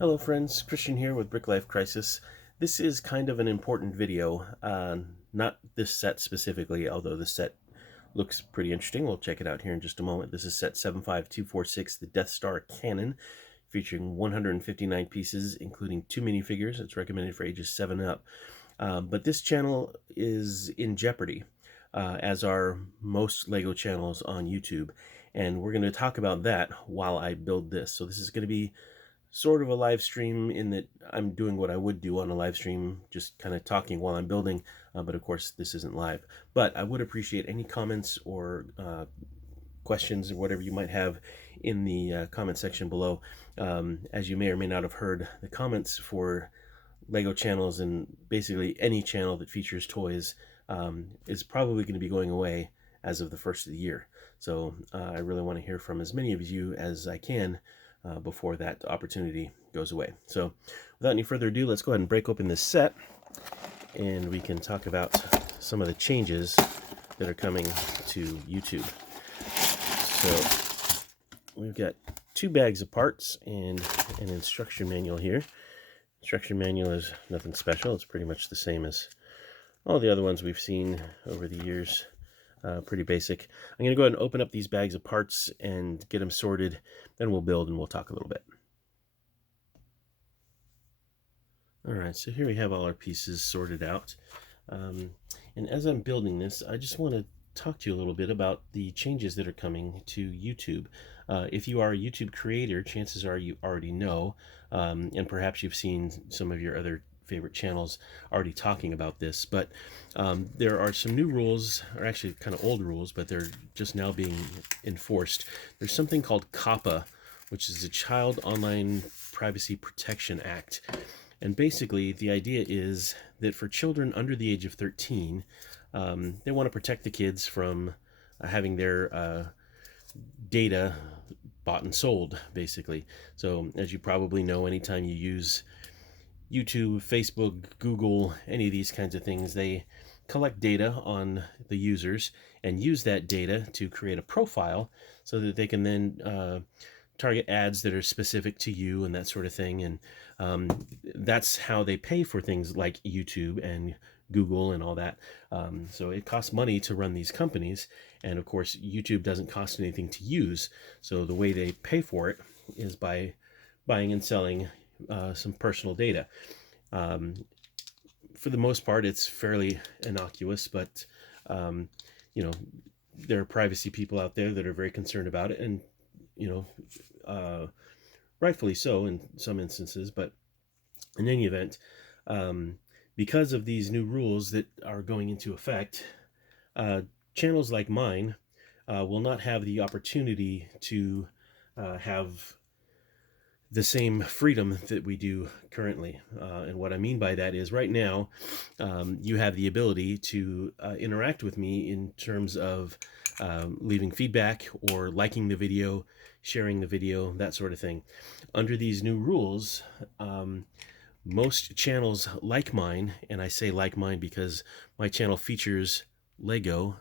Hello friends, Christian here with Brick Life Crisis. This is kind of an important video, not this set specifically, although the set looks pretty interesting. We'll check it out here in just a moment. This is set 75246, the Death Star Cannon, featuring 159 pieces, including 2 minifigures. It's recommended for ages 7 and up. But this channel is in jeopardy, as are most LEGO channels on YouTube. And we're going to talk about that while I build this. So this is going to be sort of a live stream in that I'm doing what I would do on a live stream, just kind of talking while I'm building, but of course this isn't live. But I would appreciate any comments or questions or whatever you might have in the comment section below. As you may or may not have heard, the comments for LEGO channels and basically any channel that features toys is probably going to be going away as of the first of the year. So I really want to hear from as many of you as I can before that opportunity goes away. So without any further ado, let's go ahead and break open this set and we can talk about some of the changes that are coming to YouTube. So we've got 2 bags of parts and an instruction manual here. Instruction manual is nothing special. It's pretty much the same as all the other ones we've seen over the years. Pretty basic. I'm going to go ahead and open up these bags of parts and get them sorted. Then we'll build and we'll talk a little bit. All right, so here we have all our pieces sorted out. And as I'm building this, I just want to talk to you a little bit about the changes that are coming to YouTube. If you are a YouTube creator, chances are you already know, and perhaps you've seen some of your other favorite channels already talking about this, but there are some new rules, or actually kind of old rules, but they're just now being enforced. There's something called COPPA, which is the Child Online Privacy Protection Act. And basically the idea is that for children under the age of 13, they want to protect the kids from having their data bought and sold, basically. So as you probably know, anytime you use YouTube, Facebook, Google, any of these kinds of things, they collect data on the users and use that data to create a profile so that they can then target ads that are specific to you and that sort of thing. And that's how they pay for things like YouTube and Google and all that. So it costs money to run these companies. And of course, YouTube doesn't cost anything to use. So the way they pay for it is by buying and selling some personal data. For the most part, it's fairly innocuous, but you know, there are privacy people out there that are very concerned about it, and rightfully so in some instances. But in any event, because of these new rules that are going into effect, channels like mine will not have the opportunity to have the same freedom that we do currently. And what I mean by that is right now, you have the ability to interact with me in terms of leaving feedback or liking the video, sharing the video, that sort of thing. Under these new rules, most channels like mine, and I say like mine because my channel features Lego,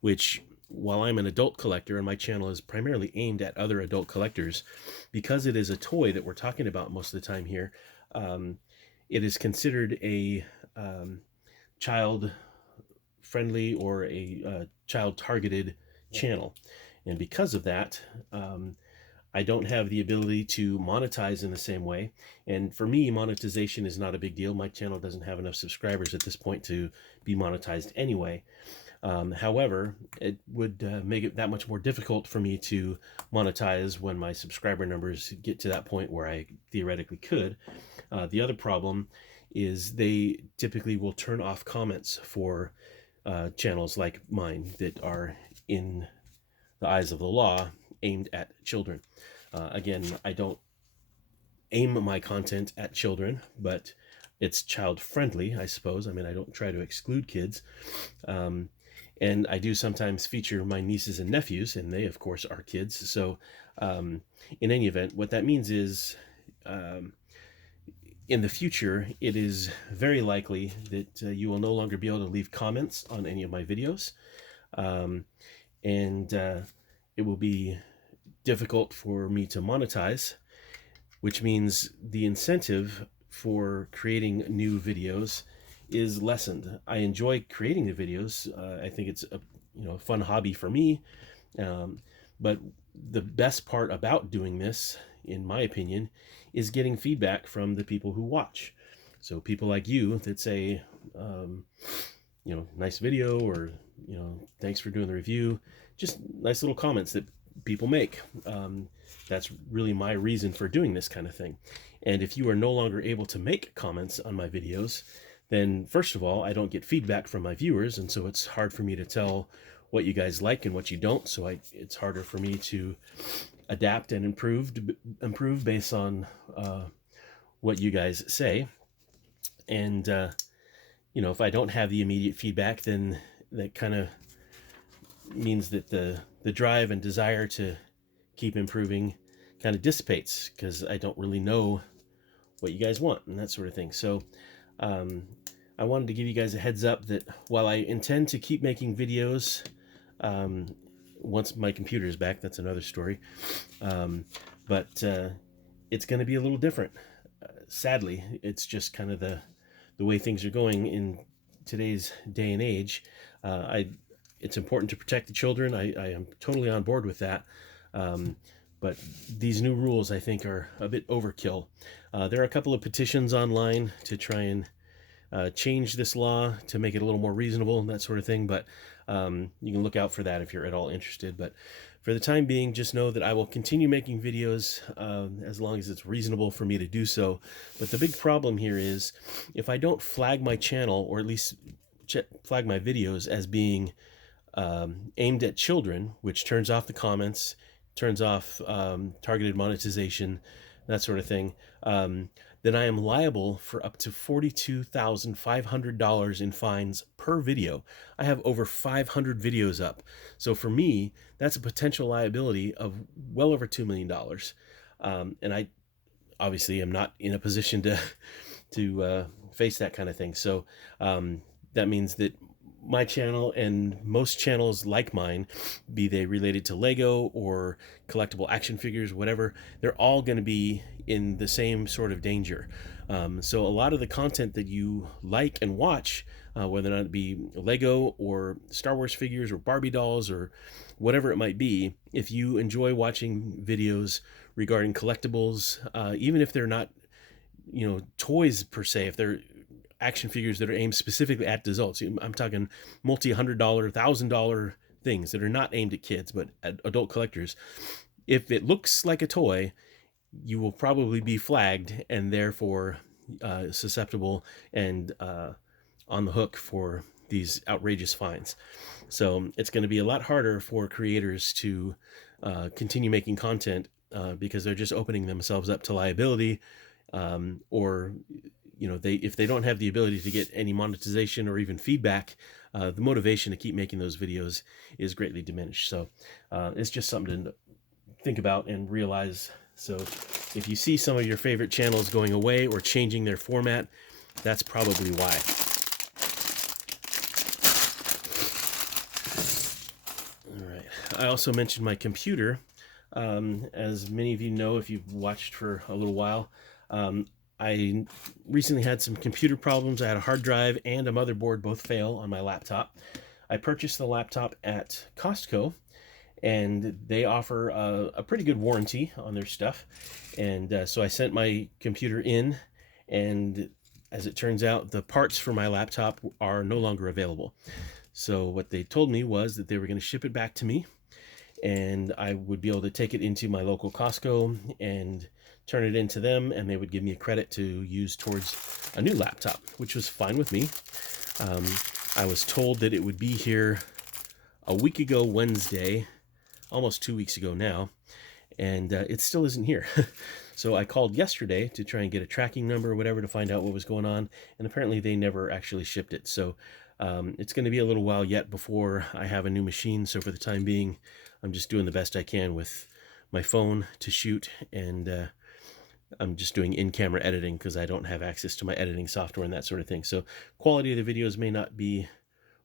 which, while I'm an adult collector and my channel is primarily aimed at other adult collectors, because it is a toy that we're talking about most of the time here, it is considered a child friendly or a child targeted channel. And because of that, I don't have the ability to monetize in the same way. And for me, monetization is not a big deal. My channel doesn't have enough subscribers at this point to be monetized anyway. However, it would make it that much more difficult for me to monetize when my subscriber numbers get to that point where I theoretically could. The other problem is they typically will turn off comments for channels like mine that are, in the eyes of the law, aimed at children. Again, I don't aim my content at children, but it's child friendly, I suppose. I mean, I don't try to exclude kids. And I do sometimes feature my nieces and nephews, and they, of course, are kids. So in any event, what that means is in the future, it is very likely that you will no longer be able to leave comments on any of my videos. And it will be difficult for me to monetize. which means the incentive for creating new videos is lessened. I enjoy creating the videos. I think it's a fun hobby for me. Um, but the best part about doing this, in my opinion, is getting feedback from the people who watch. So people like you that say, um, nice video, or, thanks for doing the review. Just nice little comments that people make. That's really my reason for doing this kind of thing. And if you are no longer able to make comments on my videos, then first of all, I don't get feedback from my viewers, and so it's hard for me to tell what you guys like and what you don't. So it's harder for me to adapt and improve based on what you guys say. And if I don't have the immediate feedback, then that kind of means that the drive and desire to keep improving kind of dissipates, because I don't really know what you guys want and that sort of thing. So I wanted to give you guys a heads up that while I intend to keep making videos once my computer is back, that's another story, but it's going to be a little different. Sadly, it's just kind of the way things are going in today's day and age. It's important to protect the children. I am totally on board with that. But these new rules, I think, are a bit overkill. There are a couple of petitions online to try and change this law to make it a little more reasonable and that sort of thing, but you can look out for that if you're at all interested. But for the time being, just know that I will continue making videos as long as it's reasonable for me to do so. But the big problem here is if I don't flag my channel, or at least flag my videos as being aimed at children, which turns off the comments, turns off targeted monetization, that sort of thing, then I am liable for up to $42,500 in fines per video. I have over 500 videos up. So for me, that's a potential liability of well over $2 million. And I obviously am not in a position to face that kind of thing. So that means that my channel and most channels like mine, be they related to Lego or collectible action figures, whatever, they're all going to be in the same sort of danger. So a lot of the content that you like and watch, whether or not it be Lego or Star Wars figures or Barbie dolls or whatever it might be, if you enjoy watching videos regarding collectibles, even if they're not, toys per se, if they're action figures that are aimed specifically at adults, I'm talking multi-$100, $1,000 things that are not aimed at kids but at adult collectors, if it looks like a toy, you will probably be flagged and therefore susceptible and on the hook for these outrageous fines. So it's going to be a lot harder for creators to continue making content because they're just opening themselves up to liability, or if they don't have the ability to get any monetization or even feedback, the motivation to keep making those videos is greatly diminished. So it's just something to think about and realize. So if you see some of your favorite channels going away or changing their format, that's probably why. All right. I also mentioned my computer. As many of you know, if you've watched for a little while, I recently had some computer problems. I had a hard drive and a motherboard both fail on my laptop. I purchased the laptop at Costco, and they offer a pretty good warranty on their stuff. And so I sent my computer in, and as it turns out, the parts for my laptop are no longer available. So what they told me was that they were going to ship it back to me, and I would be able to take it into my local Costco and turn it into them, and they would give me a credit to use towards a new laptop, which was fine with me. I was told that it would be here a week ago Wednesday, almost 2 weeks ago now, and it still isn't here. So I called yesterday to try and get a tracking number or whatever to find out what was going on, and apparently they never actually shipped it. So it's going to be a little while yet before I have a new machine. So for the time being, I'm just doing the best I can with my phone to shoot, and I'm just doing in-camera editing because I don't have access to my editing software and that sort of thing. So quality of the videos may not be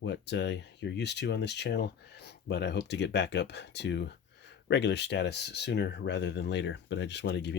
what you're used to on this channel, but I hope to get back up to regular status sooner rather than later. But I just want to give you an